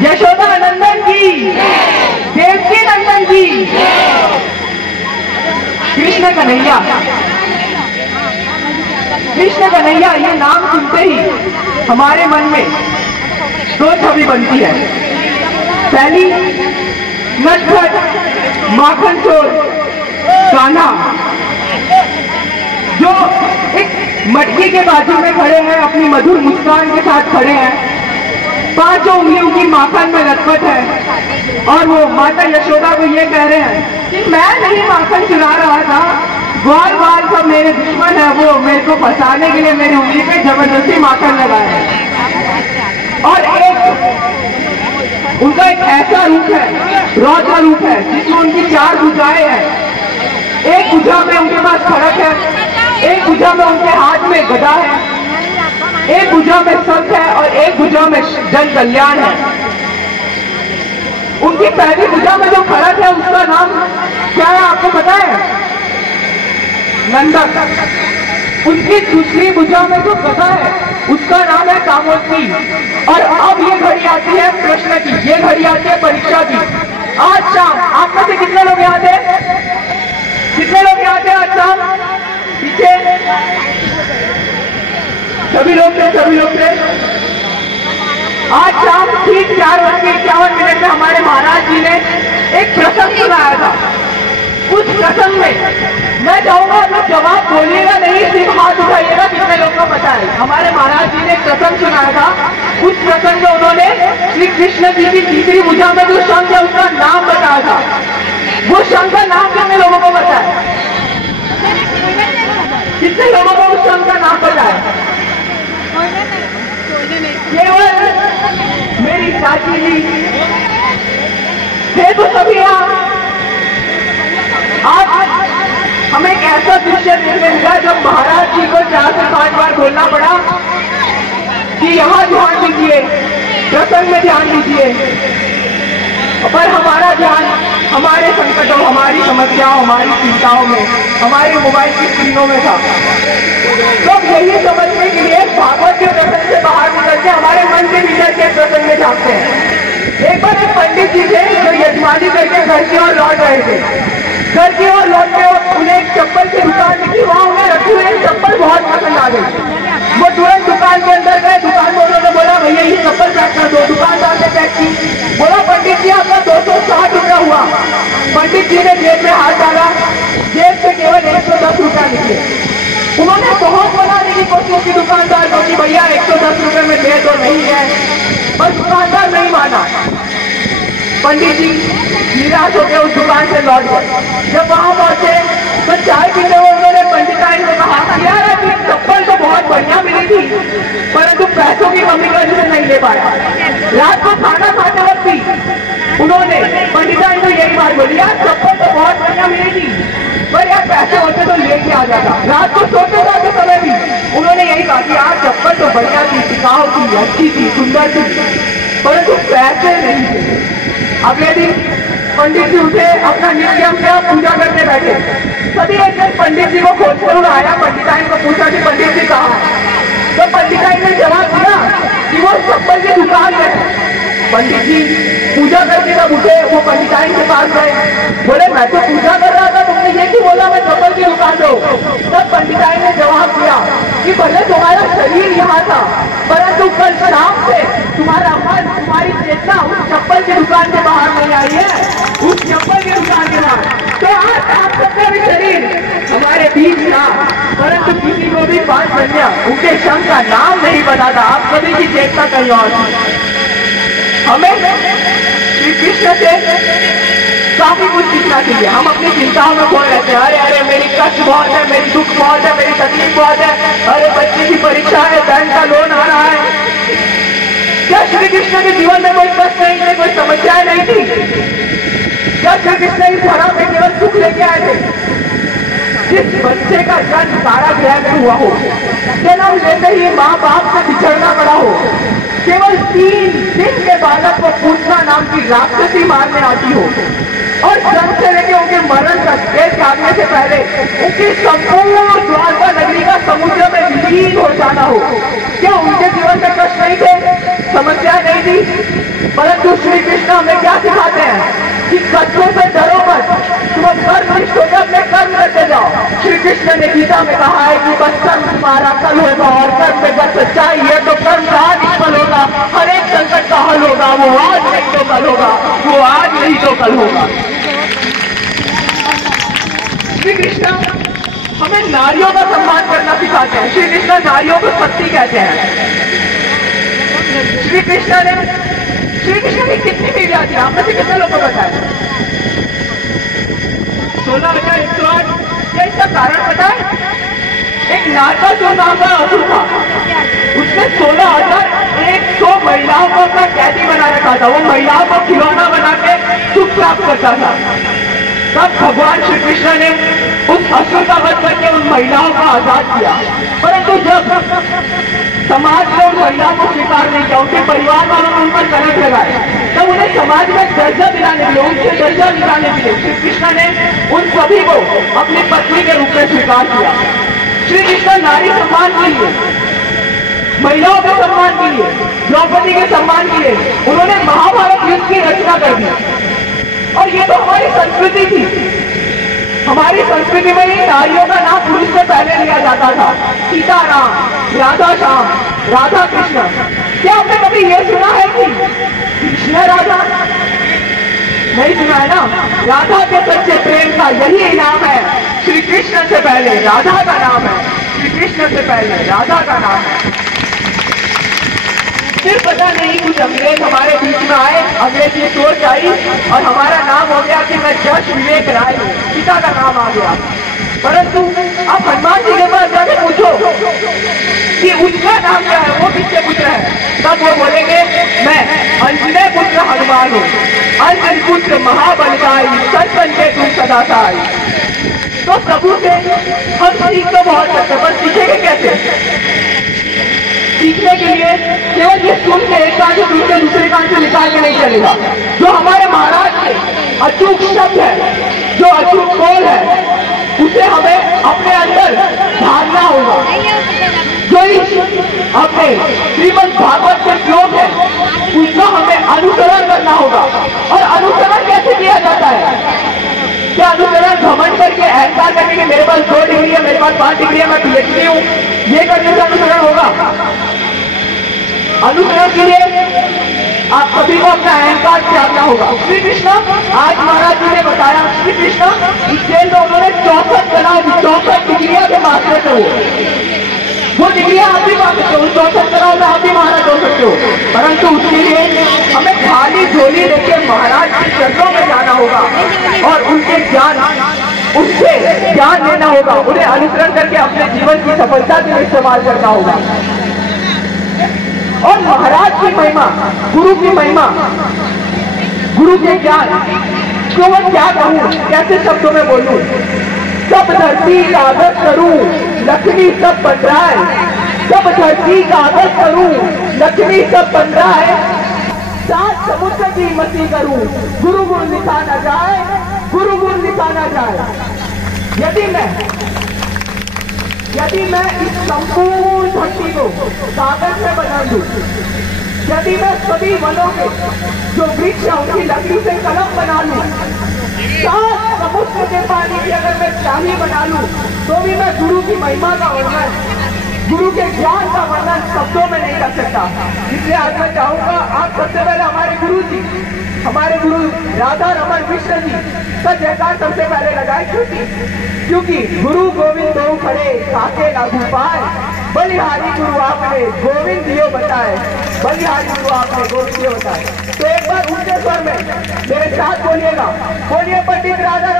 यशोदा नंदन की, देवकी नंदन की, कृष्ण कन्हैया। कृष्ण कन्हैया ये नाम सुनते ही हमारे मन में दो छवि बनती है। पहली, नटखट माखन चोर कान्हा, जो एक मटकी के बाजू में खड़े हैं, अपनी मधुर मुस्कान के साथ खड़े हैं, पांचों उंगलियों की माखन में लटपट है, और वो माता यशोदा को ये कह रहे हैं कि मैं नहीं माखन चुरा रहा था, ग्वाल बाल सब मेरे दुश्मन है, वो मेरे को फंसाने के लिए मेरी उंगली पे जबरदस्ती माखन लगाया है। और एक उनका एक ऐसा रूप है, रौद्र रूप है, जिसमें उनकी चार भुजाएं हैं। एक भुजा में उनके पास खड़क है, एक भुजा में उनके हाथ में गदा है, एक भुजा में शंख है और एक भुजा में जन कल्याण है। उनकी पहली भुजा में जो खड़क है उसका नाम क्या है आपको पता है? नंदक। उनकी दूसरी भुजा में जो गदा है उसका नाम है कामोदनी। और अब ये घड़ी आती है प्रश्न की, ये घड़ी आती है परीक्षा की। आज शाम आप में से कितने लोग याद है? कितने लोग याद है आज शाम? पीछे सभी लोग थे, सभी लोग थे। आज शाम ठीक 4:51 में हमारे महाराज जी ने एक प्रसंग सुनाया था। उस प्रसंग में मैं चाहूंगा आप लोग जवाब बोलिएगा नहीं, सिर्फ हाथ उठाइएगा कितने लोग को पता है। हमारे महाराज जी ने एक प्रसंग सुनाया था। उस प्रसंग में उन्होंने श्री कृष्ण जी की तीसरी भुजा में जो शंख है उसका नाम बताया था। वो शंख का नाम कितने लोगों को पता है? कितने लोगों को उस शंख का नाम पता है? केवल मेरी चाची जी थे तो सभी यहाँ। आज हमें एक ऐसा दृश्य देखने मिला जब महाराज जी को 4 से 5 बार बोलना पड़ा कि यहाँ ध्यान दीजिए, प्रसंग में ध्यान दीजिए। पर हमारा ध्यान हमारे संकटों, हमारी समस्याओं, हमारी चिंताओं में, हमारे मोबाइल की स्क्रीनों में था। तो यही समझने के लिए भागवत के प्रसंग से बाहर निकल के हमारे मन के भीतर के प्रसंग में झांकते हैं। एक बार एक पंडित जी थे जो यजमानी करके घर की ओर लौट रहे थे। घर की ओर लौटते वक्त उन्हें एक चप्पल की दुकान दिखी, वहां उन्हें रखी हुई एक चप्पल बहुत पसंद आ गई। वो तुरंत दुकान के अंदर गए। दुकान में उन्होंने बोला भैया ये चप्पल पैक कर दो। दुकानदार ने पैक की। बोला पंडित जी आपका 260 रुपया हुआ। पंडित जी ने जेब में हाथ डाला, जेब से केवल 110 रुपया निकले। उन्होंने बहुत मनाने की कोशिश की दुकानदार को कि भैया 110 रुपये में दे दो, नहीं है, पर दुकानदार नहीं माना। पंडित जी निराश होकर उस दुकान से लौट गए। जब वहां पहुंचे तो चाय पीते हुए उन्होंने पंडिताइन को कहा कि यार चप्पल तो बहुत बढ़िया मिली थी, परंतु पैसों की कमी की वजह से नहीं ले पाया। रात को खाना खाते वक्त भी उन्होंने पंडिताइन को यही बात बोली, यार चप्पल तो बहुत बढ़िया मिली थी, पर यार पैसे होते तो लेके आ जाता। रात को सोते जाते समय भी उन्होंने यही कहा कि यार चप्पल तो बढ़िया थी, टिकाऊ थी, अच्छी थी, सुंदर थी, परंतु पैसे नहीं थे। अगले दिन पंडित जी उठे, अपना नित्यम किया, पूजा करने बैठे। सभी एक दिन पंडित जी को खोजकर उन्हें आया। पंडिताइन को पूछा कि पंडित जी कहाँ है? तो पंडिताइन ने जवाब दिया कि वो चप्पल की दुकान में। पंडित जी पूजा करके जब उठे वो पंडिताइन के पास गए, बोले मैं तो पूजा कर रहा था, तुमने ये क्यों बोला मैं चप्पल की दुकान पे हूँ? तब पंडिताइन ने जवाब दिया कि भले तुम्हारा शरीर यहाँ था, परंतु कल शाम से तुम्हारा मन, तुम्हारी चेतना उस चप्पल की दुकान के बाहर नहीं आई है, उस चप्पल की दुकान के बाहर। तो आज आप सबका भी शरीर हमारे बीच था, परंतु किसी को भी बात बनिया उनके शंख का नाम नहीं पता था। आप सभी की चेतना कहीं और थी। हमें श्री कृष्ण से काफी कुछ सीखना चाहिए। हम अपनी चिंताओं में खोए रहते हैं। अरे अरे मेरी कष्ट बहुत है, मेरी दुख बहुत है, मेरी तकलीफ बहुत है, अरे बच्चे की परीक्षा है, बैंक का लोन आ रहा है। क्या श्री कृष्ण के जीवन में कोई कष्ट नहीं थे, कोई समस्याएं नहीं थी? क्या श्री कृष्ण इस धरा में केवल सुख लेके आए थे? जिस बच्चे का जन्म कारागृह में हुआ हो, जन्म लेते ही माँ बाप से बिछड़ना पड़ा हो, केवल 3 दिन के बालक को पूतना नाम की राक्षसी मारने आती हो, और जन्म से लेकर उनके मरण तक देश भागने से पहले उनकी संपूर्ण द्वारका नगरी का समुद्र में विलीन हो जाना हो, क्या उनके जीवन में कष्ट नहीं थे, समस्या नहीं थी? परंतु श्री कृष्ण हमें क्या सिखाते हैं कि कष्टों से डरो मत, तुम कर्मनिष्ठ होकर अपने कर्म करते जाओ। श्री कृष्ण ने गीता में कहा है कि बस कर्म तुम्हारा कल होगा और कर्म में बस सच्चाई है तो कर्म का आज निष्फल होगा। हर एक संकट का हल होगा, वो आज नहीं तो कल होगा, वो आज नहीं तो कल होगा। श्री कृष्ण हमें नारियों का सम्मान करना सिखाते हैं। श्री कृष्ण नारियों को शक्ति कहते हैं। श्री कृष्ण की कितनी बीवियां थी, आप में से कितने लोगों को पता है? 16,108। क्या इसका कारण पता है? एक नारकासुर नाम का असुर था, उसने 16,100 महिलाओं को अपना कैदी बना रखा था। वो महिलाओं को खिलौना बना के सुख प्राप्त करता था। तब भगवान श्री कृष्ण ने उस असुर का वध करके उन महिलाओं को आजाद किया। परंतु जब समाज ने उन महिलाओं को स्वीकार नहीं किया, उनके परिवार वालों ने उन पर कलंक लगाए, तब उन्हें समाज में दर्जा दिलाने के लिए, उनसे दर्जा दिलाने के लिए श्री कृष्ण ने उन सभी को अपनी पत्नी के रूप में स्वीकार किया। श्री कृष्ण नारी सम्मान के लिए, महिलाओं के सम्मान के लिए, द्रौपदी के सम्मान के लिए उन्होंने महाभारत युद्ध की रचना कर दी। और ये तो हमारी संस्कृति थी। हमारी संस्कृति में ही नारियों का नाम पुरुष से पहले लिया जाता था। सीता राम, राधा श्याम, राधा कृष्ण। क्या आपने कभी ये सुना है कि कृष्ण राधा? नहीं सुना है ना। राधा के सच्चे प्रेम का यही इनाम है। श्री कृष्ण से पहले राधा का नाम है, श्री कृष्ण से पहले राधा का नाम है। फिर पता नहीं कुछ अंग्रेज हमारे बीच में आए, अंग्रेजी सोच आई और हमारा नाम हो गया कि मैं जश विवेक राय, पिता का नाम आ गया। परंतु आप हनुमान जी के पास जाके पूछो कि उसका नाम क्या है, वो किसके पुत्र है, तब वो बोलेंगे मैं अंजने पुत्र हनुमान हूँ, अंजन पुत्र महाबलदाई, सत्संग के तुम सदा साई। तो प्रभु से हम सीख तो बहुत सकते, पर सीखेंगे कैसे? सीखने के लिए केवल ये सुन के एक कान से सुन के दूसरे कान से निकाल के नहीं चलेगा। जो हमारे महाराज के अचूक शब्द है, जो अचूक बोल है, उसे हमें अपने अंदर ढालना होगा। जो अपने श्रीमद् भागवत के श्लोक है उसका हमें अनुसरण करना होगा। और अनुसरण कैसे किया जाता है? क्या अनुसरण घमंड करके अहंकार करने के मेरे पास 2 डिग्री है, मेरे पास 5 डिग्री है, मैं PhD हूँ, ये करने से अनुसरण होगा? अनुसरण के लिए आप सभी को अपना अहंकार त्यागना होगा। श्री कृष्ण आज महाराज जी ने बताया, श्री कृष्ण इस जेल में उन्होंने 64 डिग्रियां के मास्टर थे। वो डिग्रियां आप भी पा सकते हो, 64 करोड़ में आप भी महाराज हो सकते हो। परंतु उसके लिए हमें खाली झोली लेके महाराज के चरणों में जाना होगा और उनके उनसे ज्ञान लेना होगा, उन्हें अनुसरण करके अपने जीवन की सफलता के लिए इस्तेमाल करना होगा। और महाराज की महिमा, गुरु की महिमा, गुरु के ज्ञान क्यों मैं क्या कहूँ, कैसे शब्दों में बोलूं? सब धरती कागज करूं, लक्ष्मी सब बन रहा है। सब धरती कागज करूं, लक्ष्मी सब बन रहा है। 7 समुद्र की मस्ती करूं, गुरु गुण लिखा न जाए, गुरु गुण लिखा न जाए। यदि मैं इस संपूर्ण धरती को कागज में बना दूं, यदि मैं सभी वनों के जो वृक्ष है उनकी लकड़ी से कलम बना लूं, 7 समुद्र के पानी की अगर मैं शाही बना लूं, तो भी मैं गुरु की महिमा का वर्णन, गुरु के ज्ञान का वर्णन शब्दों में नहीं कर सकता। इसलिए आज मैं चाहूंगा आप सबसे पहले हमारे गुरु जी, हमारे गुरु राधा रमन मिश्र जी का जयकार सबसे पहले लगाए। क्योंकि गुरु गोविंद दो खड़े साके लागू पाए, बलिहारी गुरु आपने गोविंद दियो बताए, बलिहारी गुरु आपने गोविंद दियो बताए। तो एक बार ऊंचे स्वर में मेरे साथ बोलिएगा, बोलिए पंडित राधा